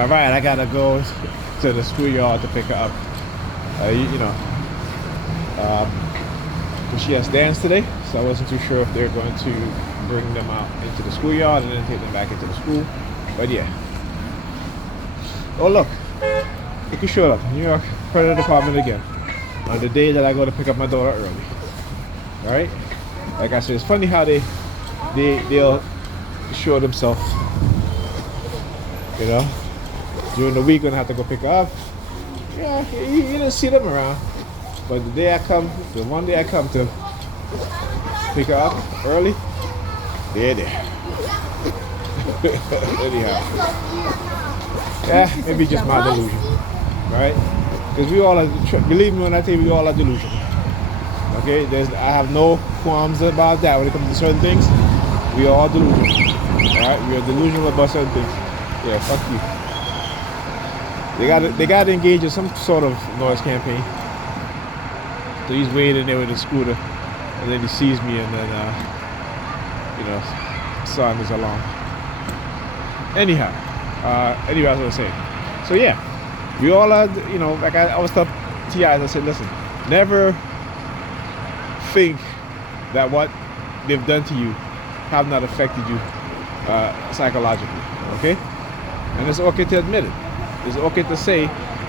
All right, I gotta go to the schoolyard to pick her up. She has dance today, so I wasn't too sure if they're going to bring them out into the schoolyard and then take them back into the school. But yeah. Oh look who showed up. New York Predator Department again. On the day that I go to pick up my daughter early. All right. Like I said, it's funny how they'll show themselves. You know, during the week when I have to go pick her up. Yeah, you didn't see them around. But the one day I come to pick her up early, they're there. Anyhow. Yeah, maybe just my delusion, right? Because we all are, believe me when I tell you, we all are delusional. Okay, I have no qualms about that when it comes to certain things. We are all delusional. Alright, we are delusional about certain things. Yeah, fuck you. They gotta engage in some sort of noise campaign. So he's waiting there with the scooter, and then he sees me, and then son is along. Anyhow, anyway, as I was saying. So yeah, we all are, like I always tell TIs, I said, listen, never think that what they've done to you have not affected you psychologically, okay? And it's okay to admit it. It's okay to say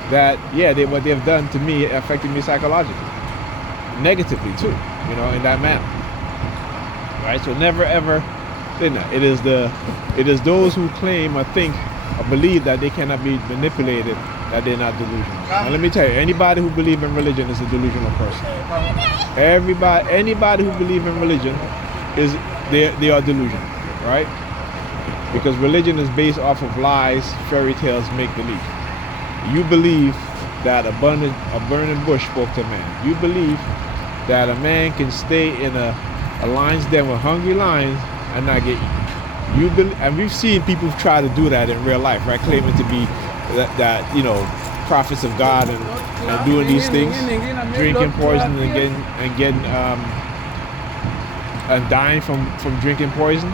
that, yeah, what they've done to me affected me psychologically. Negatively too, in that manner. Right? So never ever think that. It is those who claim or think or believe that they cannot be manipulated that they're not delusional. Now let me tell you, anybody who believes in religion is a delusional person. Anybody who believes in religion they are delusional, right? Because religion is based off of lies, fairy tales, make believe. You believe that a burning bush spoke to man. You believe that a man can stay in a lion's den with hungry lions and not get eaten. And we've seen people try to do that in real life, right? Claiming to be that prophets of God and doing these things, drinking poison and dying from drinking poison,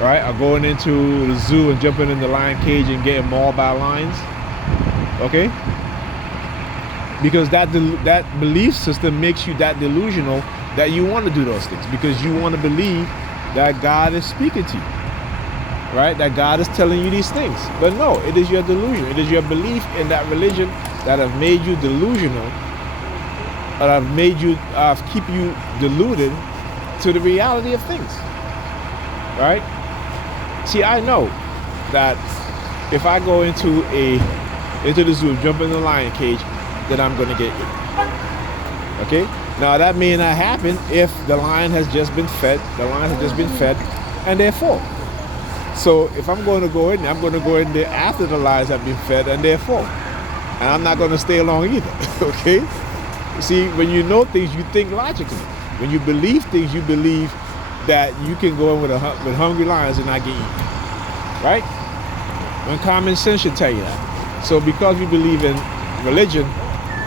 right? Or going into the zoo and jumping in the lion cage and getting mauled by lions. Okay? Because that belief system makes you that delusional that you want to do those things, because you want to believe that God is speaking to you, right? That God is telling you these things. But no, it is your delusion. It is your belief in that religion that have made you delusional, or have made you keep you deluded to the reality of things, right? See, I know that if I go into the zoo, jump in the lion cage, that I'm going to get eaten. Okay? Now that may not happen if the lion has just been fed. The lion has just been fed and they're full. So if I'm going to go in there, I'm going to go in there after the lions have been fed and they're full. And I'm not going to stay long either. Okay? See, when you know things, you think logically. When you believe things, you believe that you can go in with hungry lions and not get eaten. Right? When common sense should tell you that. So because we believe in religion,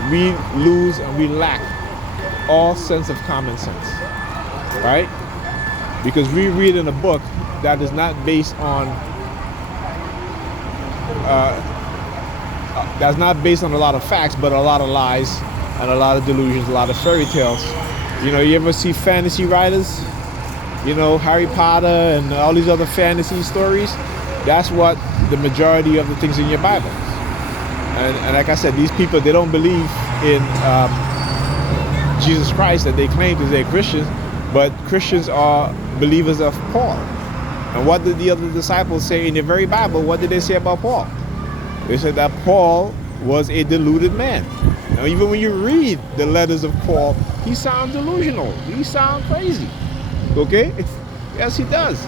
we lose and we lack all sense of common sense, right? Because we read in a book that is not based on a lot of facts, but a lot of lies and a lot of delusions, a lot of fairy tales. You ever see fantasy writers? Harry Potter and all these other fantasy stories. That's what the majority of the things in your Bible is. And like I said, these people, they don't believe in Jesus Christ, that they claim to they're Christians, but Christians are believers of Paul. And what did the other disciples say in the very Bible? What did they say about Paul? They said that Paul was a deluded man. Now, even when you read the letters of Paul, he sounds delusional. He sounds crazy. Okay? Yes, he does.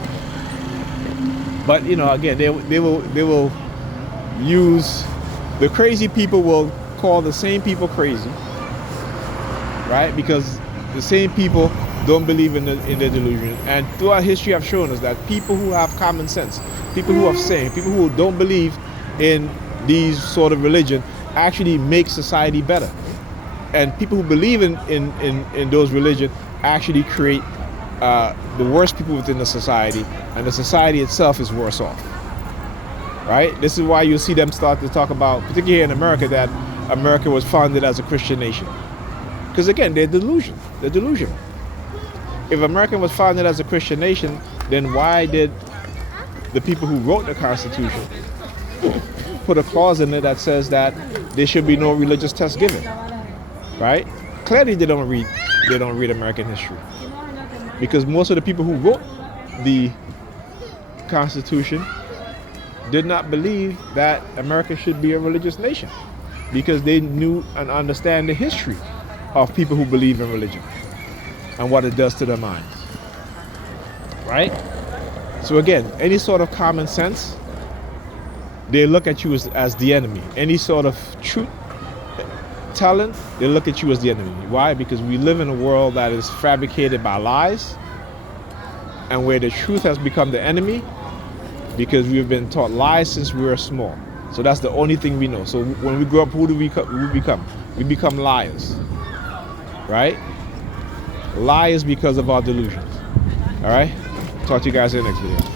But, again, they will use... The crazy people will call the same people crazy, right? Because the same people don't believe in their delusion. And throughout history have shown us that people who have common sense, people who are sane, people who don't believe in these sort of religion actually make society better. And people who believe in those religion actually create the worst people within the society, and the society itself is worse off. right? This is why you see them start to talk about, particularly here in America, that America was founded as a Christian nation. Because again, they're delusional. They're delusional. If America was founded as a Christian nation, then why did the people who wrote the Constitution put a clause in it that says that there should be no religious test given, right? Clearly, they don't read American history, because most of the people who wrote the Constitution did not believe that America should be a religious nation, because they knew and understand the history of people who believe in religion and what it does to their minds, right? So again, any sort of common sense, they look at you as the enemy. Any sort of truth telling, they look at you as the enemy. Why? Because we live in a world that is fabricated by lies, and where the truth has become the enemy, because we've been taught lies since we were small. So that's the only thing we know. So when we grow up, who do we become? We become liars, right? Liars because of our delusions. All right? Talk to you guys in the next video.